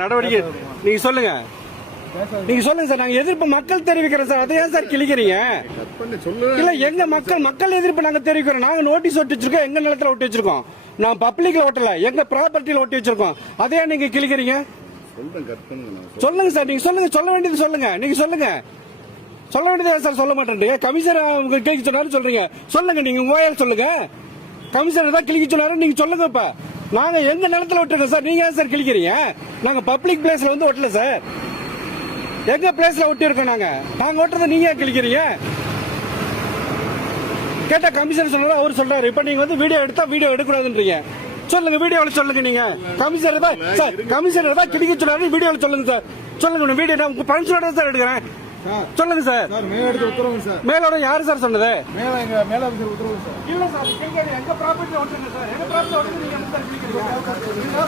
நடவடிக்கை நீங்க சொல்லுங்க சார். நாங்க எதிர்ப்பு மக்கள் தெரிவிக்கிறோம் சார். அதை ஏன் சார் கிழிக்கிறீங்க? இல்ல எங்க மக்கள் எதிர்ப்பு நாங்க தெரிவிக்கிறோம். நாங்க நோட்டீஸ் ஒட்டி வச்சிருக்கோம், எங்க நிலத்துல ஒட்டி வச்சிருக்கோம். நான் பப்ளிக்ல ஒட்டல, எங்க ப்ராப்பர்ட்டியில ஒட்டி வச்சிருக்கோம். அதே நீங்க கிழிக்கிறீங்க? சொல்லுங்க சார். நீங்க சொல்லுங்க, சொல்ல வேண்டியது சொல்லுங்க. நீங்க சொல்லுங்க, சொல்ல வேண்டியது சார். சொல்ல மாட்டேன். கமிஷனர் கிழிக்க சொன்னாரு சொல்றீங்க. சொல்லுங்க, நீங்க ஓயால் சொல்லுங்க. கமிஷனர் தான் கிழிக்க சொன்னாரு, நீங்க சொல்லுங்க. இப்ப நாங்க எங்க நிலத்துல ஒட்டிருக்கோம் சார், நீங்க ஏன் சார் கிழிக்கிறீங்க? நாங்க பப்ளிக் பிளேஸ்ல வந்து ஒட்டல சார், எங்க பிளேஸ்ல ஒட்டி இருக்கோம். நாங்க ஒட்டுறத நீங்க ஏன் கிழிக்கிறீங்க? கேட்டா கமிஷனர் சொன்னாரு, அவர் சொல்றாரு. இப்ப நீங்க வந்து வீடியோ எடுத்தா வீடியோ எடுக்கூடாதுன்றீங்க. சொல்லுங்க, வீடியோவில் சொல்லுங்க. நீங்க கமிஷனர் தான் சார், கமிஷனர் தான் கிழிக்க சொன்னாரு. வீடியோவில் சொல்லுங்க சார். சொல்லுங்க, வீடியோ நான் உங்க பர்மிஷனோட தான் சார் எடுக்கிறேன். சொல்லுங்க சார். மேலோட யாரு சார் சொன்னது? இல்ல சார், எங்க ப்ராப்பர்ட்டி ஒட்டுங்க சார். எங்க ப்ராப்பர்ட்டி ஒட்டுங்க. நீங்க